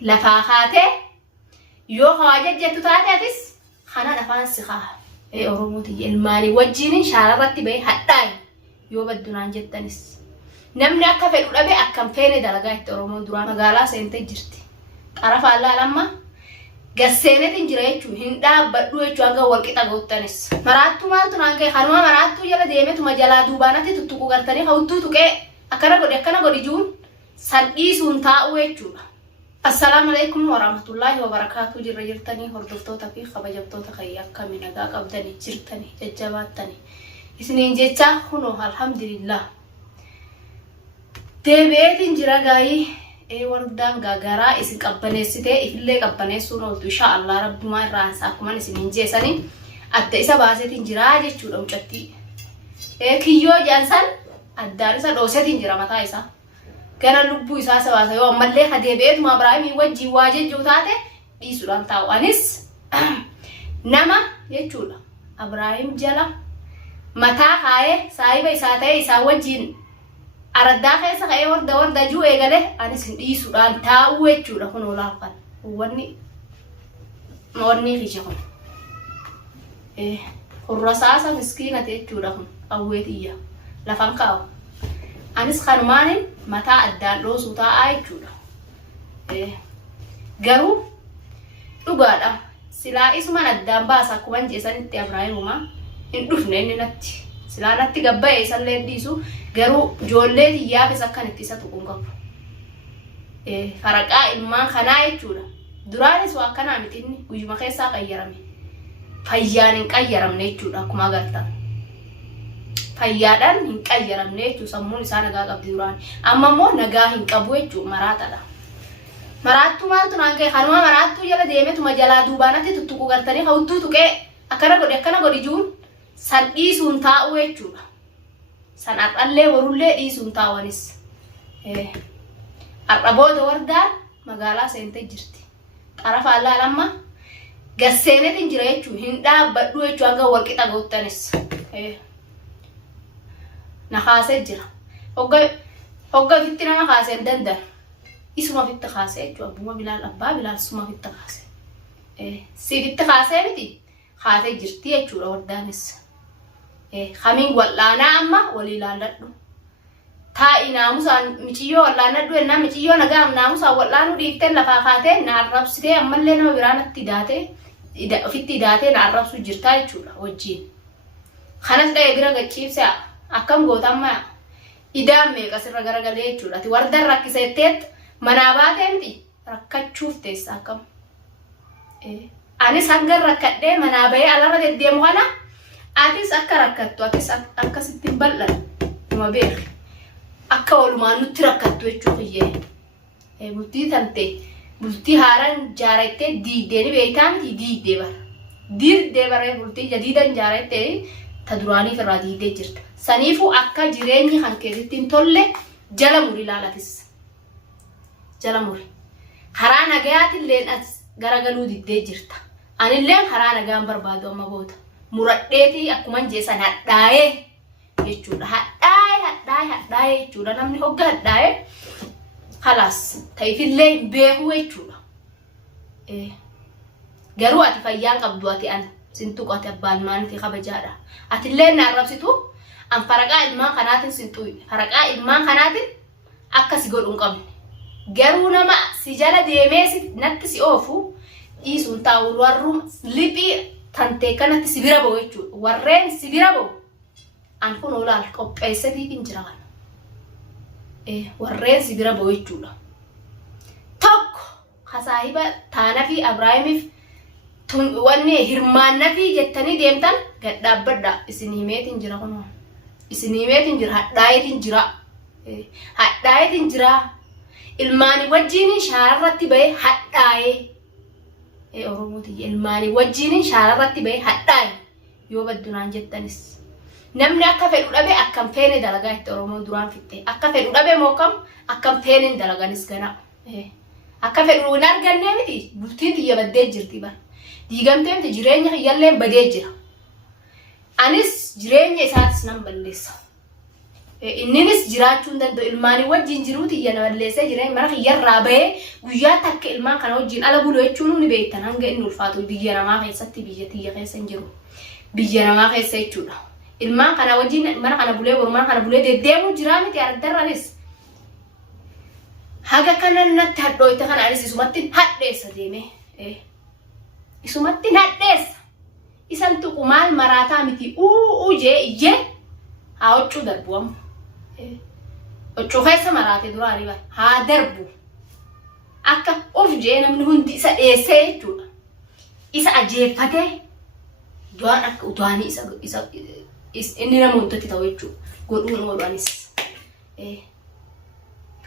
لفاخاته يو خواجة جتو تاتيس خنا نفان سخا أوروموتي الماني وجيني شاررتي بي حتى يو بدونان جتنس نمني أكا فدو أبي أكام فيني دلقات أورومو درانا غالا سينتي جرتي عرف الله لما قسينة تنجريتشو هندا بدو يتشو أنغا والكتا غوتنس مراتو مالتو نانكي خانوا مراتو يلا ديمتو مجالا دوباناتي تتوكو غرتني خوتو توكي أكنا قد جون سنئيسون تاؤو يتشو السلام عليكم ورحمة الله وبركاته جرتني هردفتوتا في خبجبتوتا خياكا من أغاق أبداني جرتني ججباتني إسنين جيتشا خنو الحمد لله تبيت انجرا غاي وردان غاغارا إسن قبنيسيتي إفلي قبنيسون إن شاء الله رب ما رانساكمان إسنين جيساني أدى إسا باسيت انجرا جيتشو دمجتي كيو جانسان أدارسا دوسيت انجرا متا إسا كان لبو إسا سواسا يو أمالي خديبيت ما برايمي وجي واجد جوتاتي دي سودان تاو أنيس نما يجولا أبراهيم جلا متا خاي سايبا إساتي إسا وجين أردا خيسا خاي وردا جو إيغالي أنيس دي سودان تاو يجولا خنو لالقان وني خيشي خن الرصاصة مسكينة يجولا خن أويتية لفن كاو أنيس خانمانين متا أدان روسو تا آيجولا garuu dhugaadha silaa isuma addaan baasa akkuma jeesanitti Abrahaamuma hin dhufne inni natti silaa natti gabba'e isallee dhiisu garuu ijoollee xiyyaafis akkanitti isa tuquun qabu faraqaa ilmaan kanaa jechuudha duraanis waa akkanaa miti inni guyyuma keessaa qayyarame fayyaan hin qayyaramne jechuudha akkuma agartan fayyaadhaan hin qayyaramne jechuudha sammuun isaa nagaa qabdi duraan amma immoo nagaa hin qabu jechuudha maraataadha مراتو مالتو نانكي خانوا مراتو يلا ديمتو مجالا دوباناتي تتوكو غرتني خوتو توكي أكنا قد جون سن إيسون تاؤو يجولا سن أرقالي ورولي إيسون تاوانيس أرقبو دوردان مغالا سينتي جرتي عرف الله لما قسينة تنجر يجو هندا بدو يجو أنغا والكتا غوتانيس نخاسي جرا هوغا فتنا نخاسي دندر isuma fitta khase jechu abuma bilal abba bilal suma fitta khase si fitta khase miti khase jirti jechu wardaanis khamin wallana amma walilaladdu ta inaamusan michiyo wallanaddu enna michiyo nagam naamusa wallanu diiften lafa khate na rabsite ammalle no biranatti daate fitti daate na rabsu jirta jechu wajjin khanas da egira gachiifsa akkam gootamma idaamme qasirra garagalee jechu ati wardan rakkiseetteet manaabaate miti rakkachuf teessa akkam anis hanga rakkadhee manaabaye alarra deddeemu kana atis akka rakkattu atis akka sittin bal'an uma beek akka walumaan nutti rakkattu jechuuf iyyee bultii tante bultii haaran jaarattee diiddeeni beektaa miti diiddee bara bultii jadiidan jaarattee ta duraaniif irraa diiddee jirta saniifuu akka jireenyi kan keessatti hin tolle jala muri ilaalatis jala muri karaa nagayaatilleen as garagaluu diddee jirta anilleen karaa nagaan barbaadu amma boota muradheetii akkuma jeesan hadhaa'ee jechuudha hadhaa'ee jechuudha namni hogga hadhaa'ee khalaas ta'ifillee hin beeku jechuudha garuu ati fayyaan qabdu ati an sintuqu ati abbaan maanitii kabajaadha atillee na arrabsitu an faraqaa ilmaan kanaatiin sintuqu faraqaa ilmaan kanaatiin akkasi godhuun qabne garuu nama si jala deemee natti si oofu dhiisuun taa'u warrum liphii tantee kanatti si bira ba'u jechuudha warreen si bira ba'u an kun olaal qopheessatiif hin jira kana warreen si bira ba'u jechuudha tokko kasaahiba taana fi Abrahaamiif wanni hirmaanna fi jettanii deemtan gad dhaabbadha isin himeetiin jira kun isin himeetiin jira hadhaayetiin jira ilmaani wajjin shaarratti bahe hadhaaye oromooti ilmaani wajjin shaarratti bahe hadhaaye yoo baddunaan jettanis namni akka fedhu dhabe akkam feene dalagaa itti oromoo duraan fitte akka fedhu dhabe mookam akkam feene dalaganis gana akka fedhu hin arganne miti bultiin xiyya baddee jirti bar diigamtee miti jireenya kiyyallee badee jira anis jireenya isaatis nan balleessa inninis jiraachuun danda'u ilmaanii wajjin jiruuti yana balleessee jira mana kiyyarraa bahee guyyaa takka ilmaan kana wajjin ala bulu jechuun ni beektan hanga inni ulfaatu biyya namaa keessatti biyya tiyya keessa hin jiru biyya namaa keessa jechuudha ilmaan kana wajjin mana kana bulee mana kana bulee deddeemu jira miti ardarranis haga kanan natti hadhooyte kana anis isumatti hadheessa deeme isumatti hadheessa isan tuqu maal maraataa miti jee ijje haa huccuu darbuwamu huccuu keessa maraate duraanii bara haa darbu akka of jee namni hundi isa dheessee jechuudha isa ajeeffatee du'aan akka utuwaanii isa inni nama hundatti ta'u jechuudha godhuun oolaanis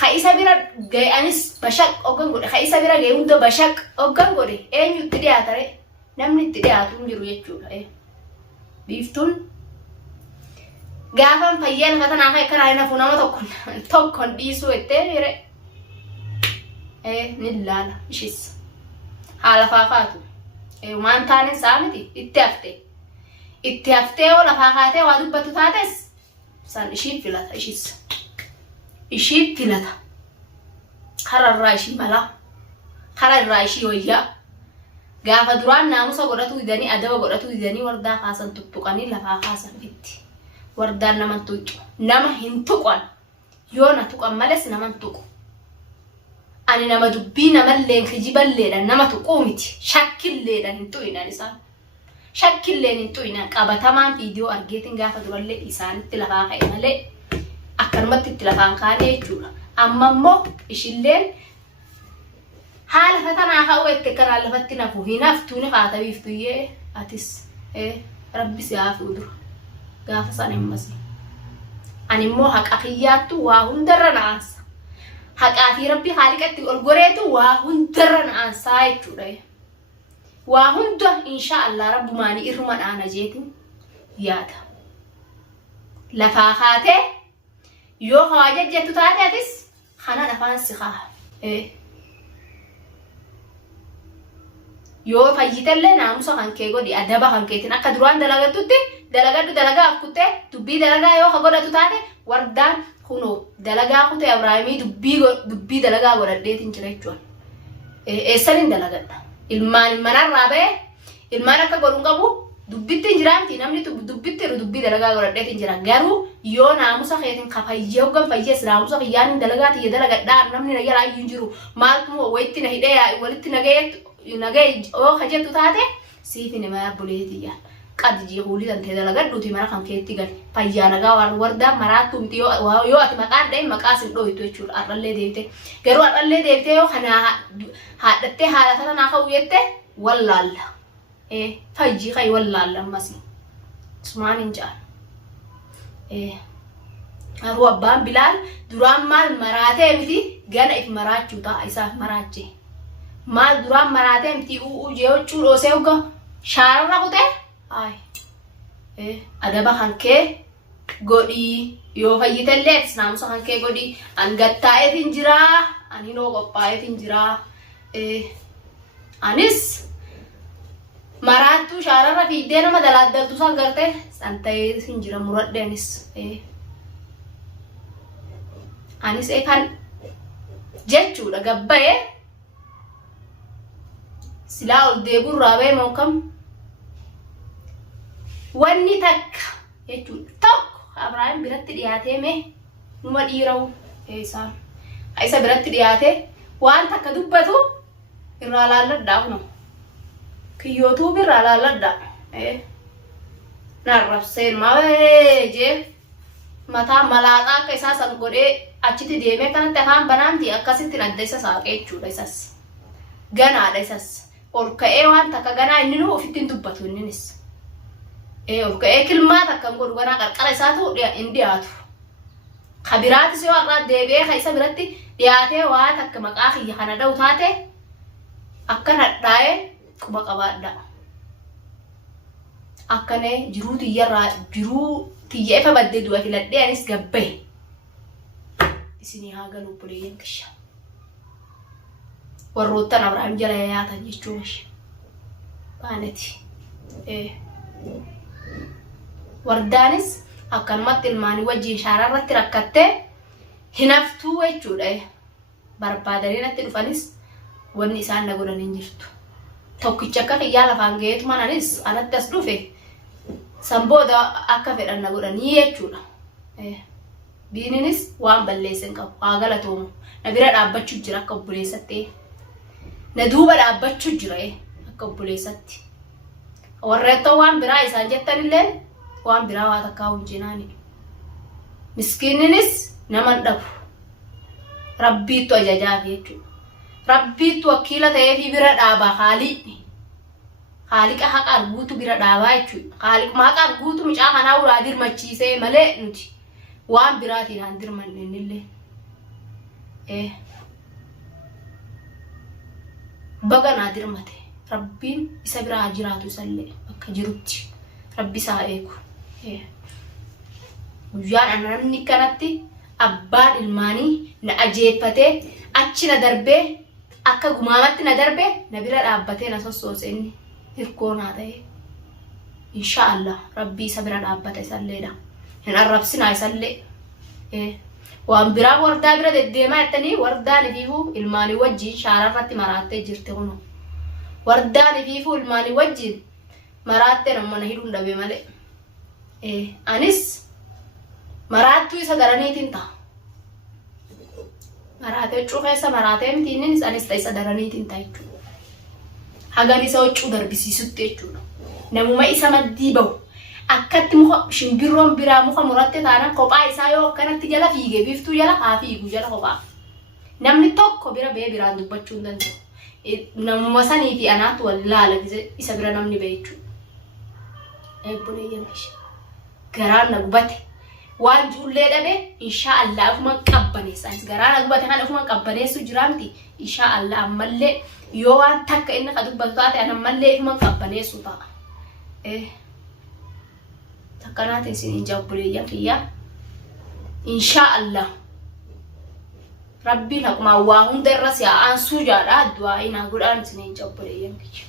ka isa bira ga'anis bashaq hoggan godhe ka isa bira ga'e hunda bashaq hoggan godhe eenyutti dhiyaatare namni itti dhiyaatu hin jiru jechuudha biiftuun gaafan fayyaan fatanaa kan karaa nafu nama tokkon dhiisuu ettee mire ni laala ishis haala faakaatu waan taanen saa miti itti haftee oo lafaa kaatee waa dubbatu taates san ishii filata ishii filata kararraa ishii malaa kararraa ishii wayyaa gaafa duraan naamusa godhatu didanii adaba godhatu didanii wardaa kaasan tuttuqanii lafaa kaasan fitti wardaan nama tuqu nama hin tuqan yoo na tuqan males nama tuqu ani nama dubbii namalleen kijiballeedhan nama tuquu miti shakkilleedhan hin tu'inaan isaan shakkilleen hin tu'inaan qabatamaan viidiyoo argeetiin gaafa durallee isaanitti lafaa ka'e malee akkanumatti itti lafaan kaane jechuudha amma immoo ishilleen haala fatanaa ka'uu itti kanaan lafatti nafu hin haftuuni kaata biiftuyyee atis rabbi si haa fuudura gaafa san himmasi ani immoo haqa kiyyaattu waa hundarra na'aansa haqaa fi rabbi haaliqatti ol goreetu waa hundarra na'aansaa jechuudha waa hunda insha Allah rabbumaanii irruma dhaana jeetin yaada lafaa kaatee yoo hawaaja jettu taate atis kana afaan si kaa yoo fayyitellee naamusa kan kee godhi adaba kan keetiin akka duraan dalagattutti dalagaddu dalagaa afkuttee dubbii dalagaa yoo godhatu taate wardaan kuno dalagaa kutee Abrahaamii dubbii dalagaa godhadheetiin jira jechuudha eessanin dalagadha ilmaan manarraa ba'e ilmaan akka godhuun qabu dubbitti hin jiraamti namni dubbitti dubbii dalagaa godhadheetiin jira garuu yoo naamusa keetiin kafayyee hoggan fayyees naamusa kiyyaan dalagaa tiyya dalagadhaa namni na jalaa iyyuu jiru maaltu walitti na hidhee walitti nagee oo kajettu taate siifi nama buleetiyya qad jihuuli tante dalagadhuuti mana kan keetti gali fayyaa nagaa wardaa maraattu miti yoo ati maqaan dha'e maqaa sin dhooytu jechuudha arrallee deebite garuu arrallee deebite yoo kana haadhattee haala tanaa ka'u jette wallaalla fayyii kai wallaalla ammasi sumaan hin ja'an garuu abbaan Bilaal duraan maal maraatee miti gana if maraachuu ta'a isaaf maraache maal duraan maraatee miti jee huccuu dhoosee hogga shaararra kutee adaba kan kee godhii yoo fayyitellee naamusa kan kee godhii an gattaa'eetiin jiraa ani noo qophaa'eetiin jiraa anis maraattuu shaararra fiiddee nama dalaaddartu san garte san ta'eetiin jira muradhe anis kan jechuudha gabba'ee silaa ol deebi'urraa ba'e mookam wanni takka jechuudha tokko Abrahaam biratti dhiyaatee mee numa dhiira'u isaan isa biratti dhiyaatee waan takka dubbatu irraa laalladhaa kuno kiyyootuu birraa laalladhaa narrabseen jee mataa malaaxaa akka isaa san godhee achitti deemee kanatti afaan banaamti akkasitti adda isa saaqee jechuudha isas ganaadha isas ol ka'ee waan takka ganaa inni nu ofitti hin dubbatu inninis ol ka'ee kilmaata akkam godhu ganaa qarqara isaatu hin dhiyaatu kabiraatis yoo har'aa deebi'ee ka isa biratti dhiyaatee waa takka maqaa kiyya kana dha'u taate akka nadhaa'ee quba qabaadha akkanee jiruu tiyya ifa baddee du'a filadhee anis gabbaye isinii haa galuu buleeyyan kisha warroottan Abrahaam jala yaatan jechuun baaneti wardaanis akkanumatti ilmaanii wajjin shaararratti rakkattee hinaftuu jechuudha. Barbaadanii natti dhufanis wanni isaan na godhan hin jirtu. Tokkicha akka xiyyaa lafaan ga'eetu mananis anatti as dhufe sanbooda akka fedhan na godhanii jechuudha. Biininis waan balleessan qabu haa galatoomu. Na bira dhaabbachuu jira akka obboleessatti. Na duuba dhaabbachuu jira akka obboleessatti. Warreettoo waan biraa isaan jettanillee waan biraa waa takkaa hunjinaani. Miskiinninis nama dhabu. Rabbiitu ajajaaf jechuudha. Rabbiitu wakiila ta'ee fi bira dhaabaa haaliidhi. Haaliqa haqa arguutu bira dhaabaa jechuudha. Haaliquma haqa arguutu mucaa kanaa ulaa dirmachiisee malee nuti waan biraatiin haan dirmanne innillee. Baga naa dirmate. Rabbiin isa biraa jiraatu isallee bakka jirutti. Rabbi isaa eegu. Guyyaan namni kanatti abbaan ilmaanii na ajeeffatee achi na darbee akka gumaamatti na darbee na bira dhaabbatee na sossoose inni hirkoo naa ta'e. Inshaallah Rabbi isa bira dhaabbata isalleedha. Hin arrabsinaa isallee. Waan biraa wardaa bira deddeemaa jettanii wardaan ifiifuu ilmaanii wajjin shaararratti maraattee jirte kunuun. Wardaan ifiifuu ilmaanii wajjin maraattee namana hidhuun dhabee malee. Anis maraattuu isa daraniitiin ta'a. Maraatee huccuu keessa maraatee miti innis anis isa daraniitiin ta'a jechuudha. Hagan isa huccuu darbisiisutti jechuudha. Namuma isa maddii bahu. Akkatti muka shimbirroon biraa muka muratte taana kophaa isaa yoo akkanatti jala fiigee biiftuu jala haa fiigu jala kophaa. Namni tokko bira bee biraan dubbachuu hin danda'u. Namuma sanii fi anaatu wal laala isa bira namni bee jechuudha. Eebboleeyyan ishee. Garaan na gubate. Waan ijoollee dhabe inshaallah afuma qabbaneessa. Garaan na gubate kan afuma qabbaneessu jiraamti. Inshaallah ammallee yoo waan takka inni ka dubbatu taate ammallee afuma qabbaneessu ta'a. Takkanaatiin isin jabbuleeyyan kiyya. Inshaallah Rabbiin akkuma waa hunda irra si'aa aansuu jaadha du'aa ina godhaan isin jabbuleeyyan kiyya.